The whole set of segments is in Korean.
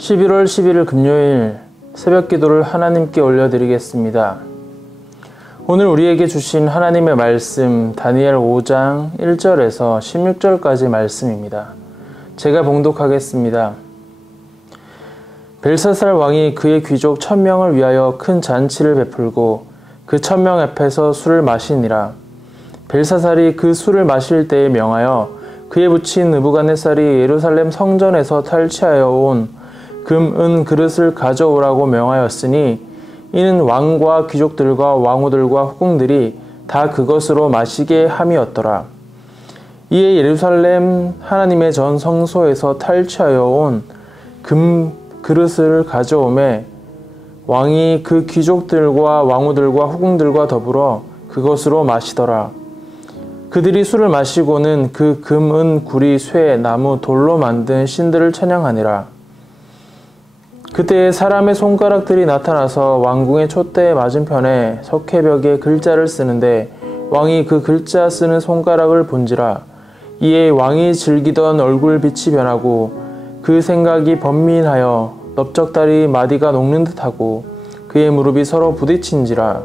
11월 11일 금요일 새벽 기도를 하나님께 올려드리겠습니다. 오늘 우리에게 주신 하나님의 말씀 다니엘 5장 1절에서 16절까지 말씀입니다. 제가 봉독하겠습니다. 벨사살 왕이 그의 귀족 1000명을 위하여 큰 잔치를 베풀고 그 1000명 앞에서 술을 마시니라. 벨사살이 그 술을 마실 때에 명하여 그의 부친 느부갓네살이 예루살렘 성전에서 탈취하여 온 금, 은 그릇을 가져오라고 명하였으니 이는 왕과 귀족들과 왕후들과 후궁들이 다 그것으로 마시게 함이었더라. 이에 예루살렘 하나님의 전 성소에서 탈취하여 온 금 그릇을 가져오매 왕이 그 귀족들과 왕후들과 후궁들과 더불어 그것으로 마시더라. 그들이 술을 마시고는 그 금, 은, 구리, 쇠, 나무, 돌로 만든 신들을 찬양하니라. 그때 사람의 손가락들이 나타나서 왕궁의 촛대 맞은편에 석회벽에 글자를 쓰는데 왕이 그 글자 쓰는 손가락을 본지라. 이에 왕이 즐기던 얼굴빛이 변하고 그 생각이 번민하여 넓적다리 마디가 녹는 듯하고 그의 무릎이 서로 부딪힌지라.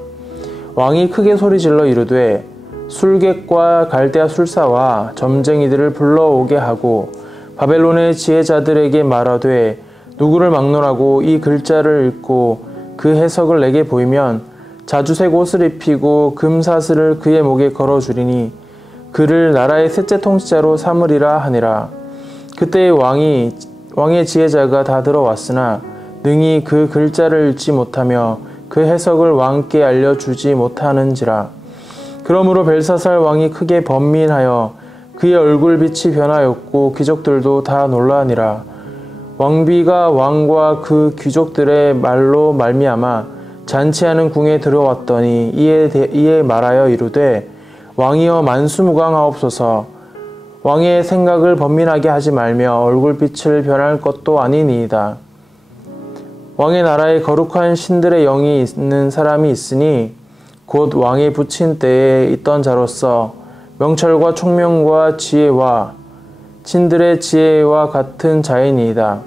왕이 크게 소리질러 이르되 술객과 갈대아 술사와 점쟁이들을 불러오게 하고 바벨론의 지혜자들에게 말하되 누구를 막론하고 이 글자를 읽고 그 해석을 내게 보이면 자주색 옷을 입히고 금사슬을 그의 목에 걸어주리니 그를 나라의 셋째 통치자로 삼으리라 하니라. 그때 왕의 지혜자가 다 들어왔으나 능히 그 글자를 읽지 못하며 그 해석을 왕께 알려주지 못하는지라. 그러므로 벨사살 왕이 크게 번민하여 그의 얼굴빛이 변하였고 귀족들도 다 놀라니라. 왕비가 왕과 그 귀족들의 말로 말미암아 잔치하는 궁에 들어왔더니 이에 말하여 이르되 왕이여 만수무강하옵소서. 왕의 생각을 번민하게 하지 말며 얼굴빛을 변할 것도 아니니이다. 왕의 나라에 거룩한 신들의 영이 있는 사람이 있으니 곧 왕의 부친 때에 있던 자로서 명철과 총명과 지혜와 신들의 지혜와 같은 자이니이다.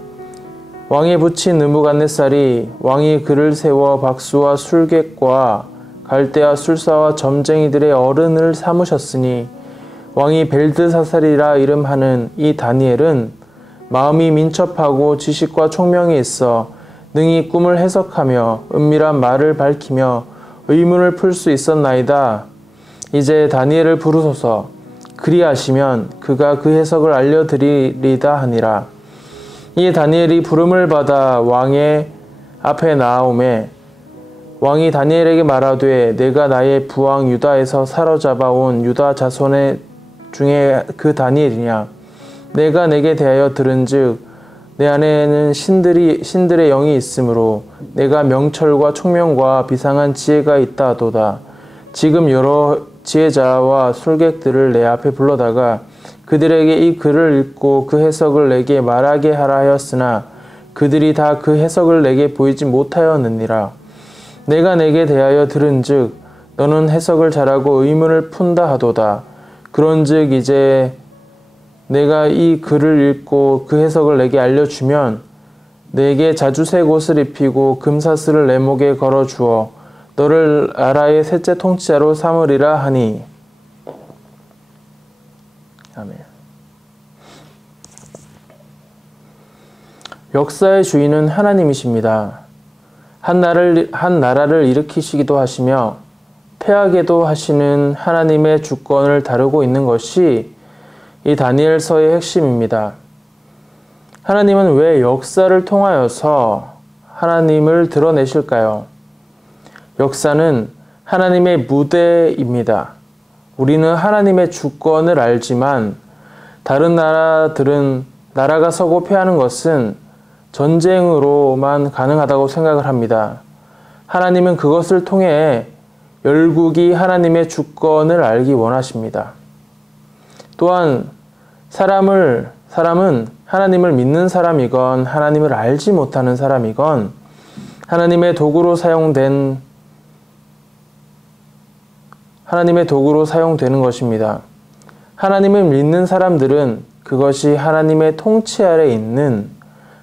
왕의 부친 느부갓네살이 왕이 그를 세워 박수와 술객과 갈대아 술사와 점쟁이들의 어른을 삼으셨으니 왕이 벨드사살이라 이름하는 이 다니엘은 마음이 민첩하고 지식과 총명이 있어 능히 꿈을 해석하며 은밀한 말을 밝히며 의문을 풀 수 있었나이다. 이제 다니엘을 부르소서. 그리하시면 그가 그 해석을 알려드리리다 하니라. 이 다니엘이 부름을 받아 왕의 앞에 나아오매 왕이 다니엘에게 말하되 내가 나의 부왕 유다에서 사로잡아 온 유다 자손의 중에 그 다니엘이냐. 내가 내게 대하여 들은즉 내 안에는 신들의 영이 있으므로 내가 명철과 총명과 비상한 지혜가 있다 하도다. 지금 여러 지혜자와 술객들을 내 앞에 불러다가 그들에게 이 글을 읽고 그 해석을 내게 말하게 하라 하였으나 그들이 다 그 해석을 내게 보이지 못하였느니라. 내가 내게 대하여 들은즉 너는 해석을 잘하고 의문을 푼다 하도다. 그런즉 이제 내가 이 글을 읽고 그 해석을 내게 알려주면 내게 자주색 옷을 입히고 금사슬을 내 목에 걸어주어 너를 나라의 셋째 통치자로 삼으리라 하니. 아멘. 역사의 주인은 하나님이십니다. 한 나라를 일으키시기도 하시며 패하게도 하시는 하나님의 주권을 다루고 있는 것이 이 다니엘서의 핵심입니다. 하나님은 왜 역사를 통하여서 하나님을 드러내실까요? 역사는 하나님의 무대입니다. 우리는 하나님의 주권을 알지만 다른 나라가 서고 패하는 것은 전쟁으로만 가능하다고 생각을 합니다. 하나님은 그것을 통해 열국이 하나님의 주권을 알기 원하십니다. 또한 사람은 하나님을 믿는 사람이건 하나님을 알지 못하는 사람이건 하나님의 도구로 사용되는 것입니다. 하나님을 믿는 사람들은 그것이 하나님의 통치 아래 있는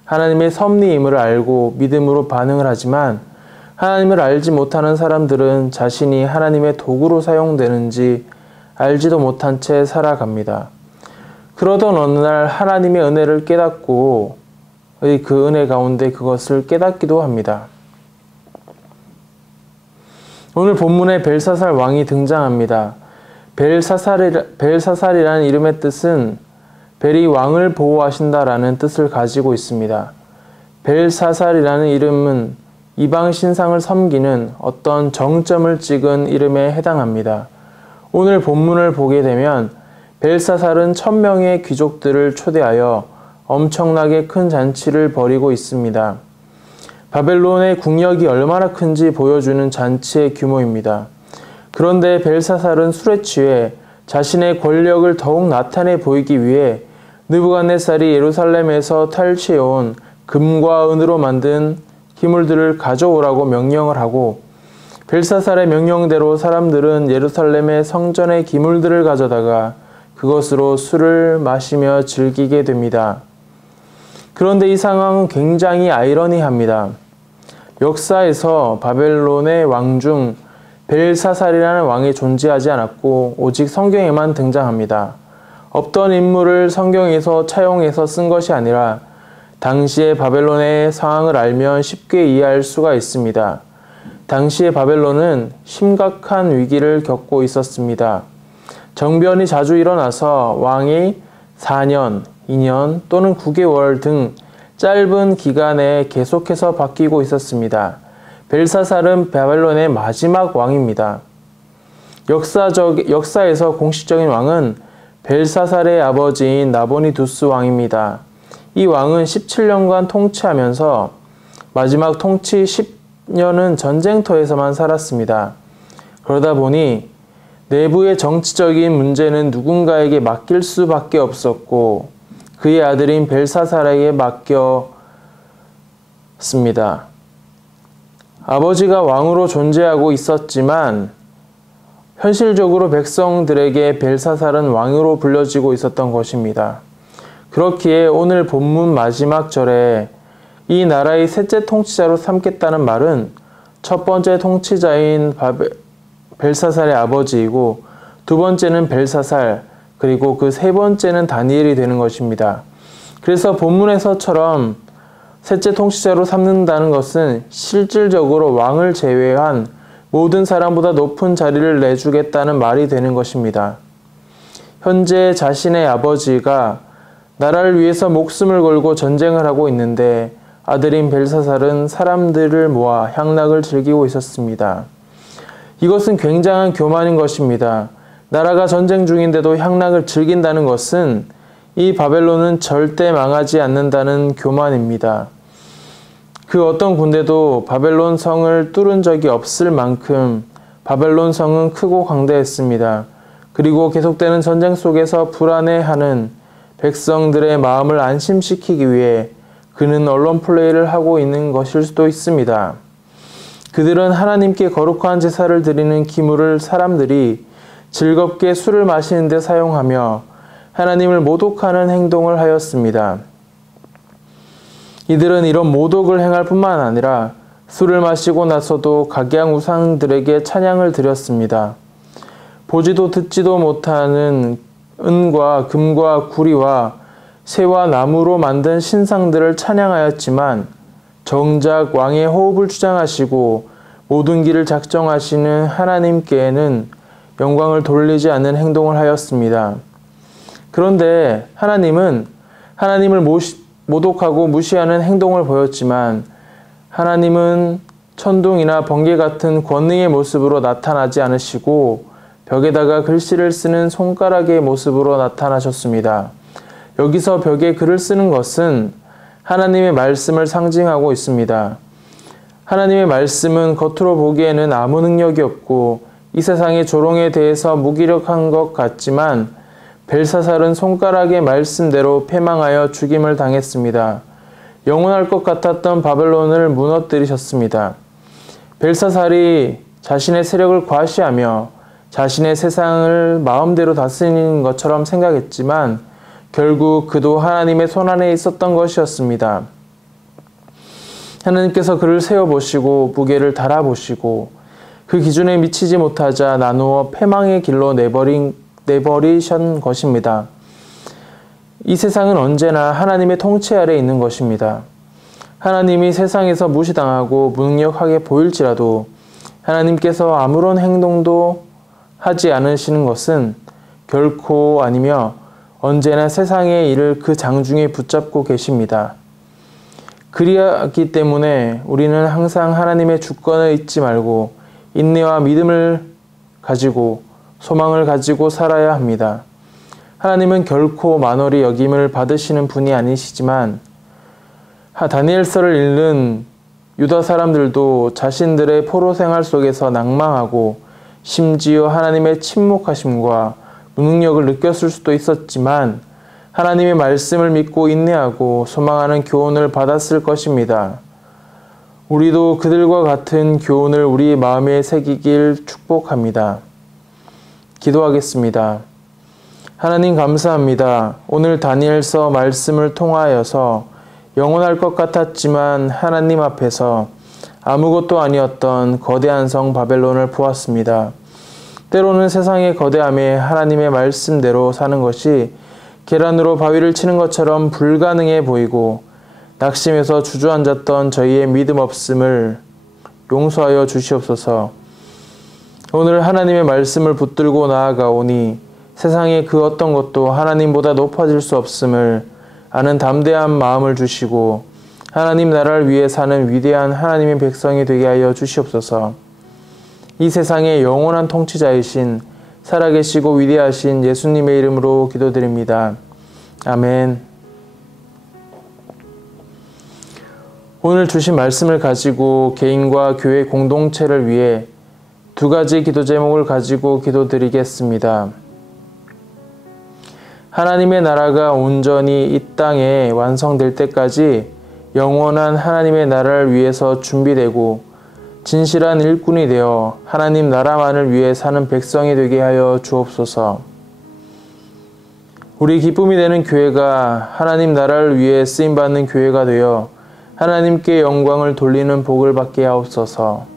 하나님의 섭리임을 알고 믿음으로 반응을 하지만 하나님을 알지 못하는 사람들은 자신이 하나님의 도구로 사용되는지 알지도 못한 채 살아갑니다. 그러던 어느 날 하나님의 은혜를 깨닫고 그 은혜 가운데 그것을 깨닫기도 합니다. 오늘 본문에 벨사살 왕이 등장합니다. 벨사살이라는 이름의 뜻은 벨이 왕을 보호하신다라는 뜻을 가지고 있습니다. 벨사살이라는 이름은 이방 신상을 섬기는 어떤 정점을 찍은 이름에 해당합니다. 오늘 본문을 보게 되면 벨사살은 1000명의 귀족들을 초대하여 엄청나게 큰 잔치를 벌이고 있습니다. 바벨론의 국력이 얼마나 큰지 보여주는 잔치의 규모입니다. 그런데 벨사살은 술에 취해 자신의 권력을 더욱 나타내 보이기 위해 느부갓네살이 예루살렘에서 탈취해온 금과 은으로 만든 기물들을 가져오라고 명령을 하고 벨사살의 명령대로 사람들은 예루살렘의 성전의 기물들을 가져다가 그것으로 술을 마시며 즐기게 됩니다. 그런데 이 상황은 굉장히 아이러니합니다. 역사에서 바벨론의 왕 중 벨사살이라는 왕이 존재하지 않았고 오직 성경에만 등장합니다. 없던 인물을 성경에서 차용해서 쓴 것이 아니라 당시의 바벨론의 상황을 알면 쉽게 이해할 수가 있습니다. 당시의 바벨론은 심각한 위기를 겪고 있었습니다. 정변이 자주 일어나서 왕이 4년, 2년 또는 9개월 등 짧은 기간에 계속해서 바뀌고 있었습니다. 벨사살은 바벨론의 마지막 왕입니다. 역사에서 공식적인 왕은 벨사살의 아버지인 나보니두스 왕입니다. 이 왕은 17년간 통치하면서 마지막 통치 10년은 전쟁터에서만 살았습니다. 그러다 보니 내부의 정치적인 문제는 누군가에게 맡길 수밖에 없었고 그의 아들인 벨사살에게 맡겼습니다. 아버지가 왕으로 존재하고 있었지만 현실적으로 백성들에게 벨사살은 왕으로 불려지고 있었던 것입니다. 그렇기에 오늘 본문 마지막 절에 이 나라의 셋째 통치자로 삼겠다는 말은 첫 번째 통치자인 벨사살의 아버지이고 두 번째는 벨사살 그리고 그 세 번째는 다니엘이 되는 것입니다. 그래서 본문에서처럼 셋째 통치자로 삼는다는 것은 실질적으로 왕을 제외한 모든 사람보다 높은 자리를 내주겠다는 말이 되는 것입니다. 현재 자신의 아버지가 나라를 위해서 목숨을 걸고 전쟁을 하고 있는데 아들인 벨사살은 사람들을 모아 향락을 즐기고 있었습니다. 이것은 굉장한 교만인 것입니다. 나라가 전쟁 중인데도 향락을 즐긴다는 것은 이 바벨론은 절대 망하지 않는다는 교만입니다. 그 어떤 군대도 바벨론 성을 뚫은 적이 없을 만큼 바벨론 성은 크고 광대했습니다. 그리고 계속되는 전쟁 속에서 불안해하는 백성들의 마음을 안심시키기 위해 그는 언론 플레이를 하고 있는 것일 수도 있습니다. 그들은 하나님께 거룩한 제사를 드리는 기물을 사람들이 즐겁게 술을 마시는 데 사용하며 하나님을 모독하는 행동을 하였습니다. 이들은 이런 모독을 행할 뿐만 아니라 술을 마시고 나서도 각양 우상들에게 찬양을 드렸습니다. 보지도 듣지도 못하는 은과 금과 구리와 새와 나무로 만든 신상들을 찬양하였지만 정작 왕의 호흡을 주장하시고 모든 길을 작정하시는 하나님께는 영광을 돌리지 않는 행동을 하였습니다. 그런데 하나님은 하나님을 모독하고 무시하는 행동을 보였지만 하나님은 천둥이나 번개 같은 권능의 모습으로 나타나지 않으시고 벽에다가 글씨를 쓰는 손가락의 모습으로 나타나셨습니다. 여기서 벽에 글을 쓰는 것은 하나님의 말씀을 상징하고 있습니다. 하나님의 말씀은 겉으로 보기에는 아무 능력이 없고 이 세상의 조롱에 대해서 무기력한 것 같지만 벨사살은 손가락의 말씀대로 패망하여 죽임을 당했습니다. 영원할 것 같았던 바벨론을 무너뜨리셨습니다. 벨사살이 자신의 세력을 과시하며 자신의 세상을 마음대로 다스리는 것처럼 생각했지만 결국 그도 하나님의 손안에 있었던 것이었습니다. 하나님께서 그를 세워보시고 무게를 달아보시고 그 기준에 미치지 못하자 나누어 패망의 길로 내버리신 것입니다. 이 세상은 언제나 하나님의 통치 아래 있는 것입니다. 하나님이 세상에서 무시당하고 무능력하게 보일지라도 하나님께서 아무런 행동도 하지 않으시는 것은 결코 아니며 언제나 세상의 일을 그 장중에 붙잡고 계십니다. 그리하기 때문에 우리는 항상 하나님의 주권을 잊지 말고 인내와 믿음을 가지고 소망을 가지고 살아야 합니다. 하나님은 결코 만월이 여김을 받으시는 분이 아니시지만 다니엘서를 읽는 유다 사람들도 자신들의 포로 생활 속에서 낭망하고 심지어 하나님의 침묵하심과 무능력을 느꼈을 수도 있었지만 하나님의 말씀을 믿고 인내하고 소망하는 교훈을 받았을 것입니다. 우리도 그들과 같은 교훈을 우리 마음에 새기길 축복합니다. 기도하겠습니다. 하나님 감사합니다. 오늘 다니엘서 말씀을 통하여서 영원할 것 같았지만 하나님 앞에서 아무것도 아니었던 거대한 성 바벨론을 보았습니다. 때로는 세상의 거대함에 하나님의 말씀대로 사는 것이 계란으로 바위를 치는 것처럼 불가능해 보이고 낙심해서 주저앉았던 저희의 믿음 없음을 용서하여 주시옵소서. 오늘 하나님의 말씀을 붙들고 나아가오니 세상의 그 어떤 것도 하나님보다 높아질 수 없음을 아는 담대한 마음을 주시고 하나님 나라를 위해 사는 위대한 하나님의 백성이 되게 하여 주시옵소서. 이 세상의 영원한 통치자이신 살아계시고 위대하신 예수님의 이름으로 기도드립니다. 아멘. 오늘 주신 말씀을 가지고 개인과 교회 공동체를 위해 두 가지 기도 제목을 가지고 기도드리겠습니다. 하나님의 나라가 온전히 이 땅에 완성될 때까지 영원한 하나님의 나라를 위해서 준비되고 진실한 일꾼이 되어 하나님 나라만을 위해 사는 백성이 되게 하여 주옵소서. 우리 기쁨이 되는 교회가 하나님 나라를 위해 쓰임받는 교회가 되어 하나님께 영광을 돌리는 복을 받게 하옵소서.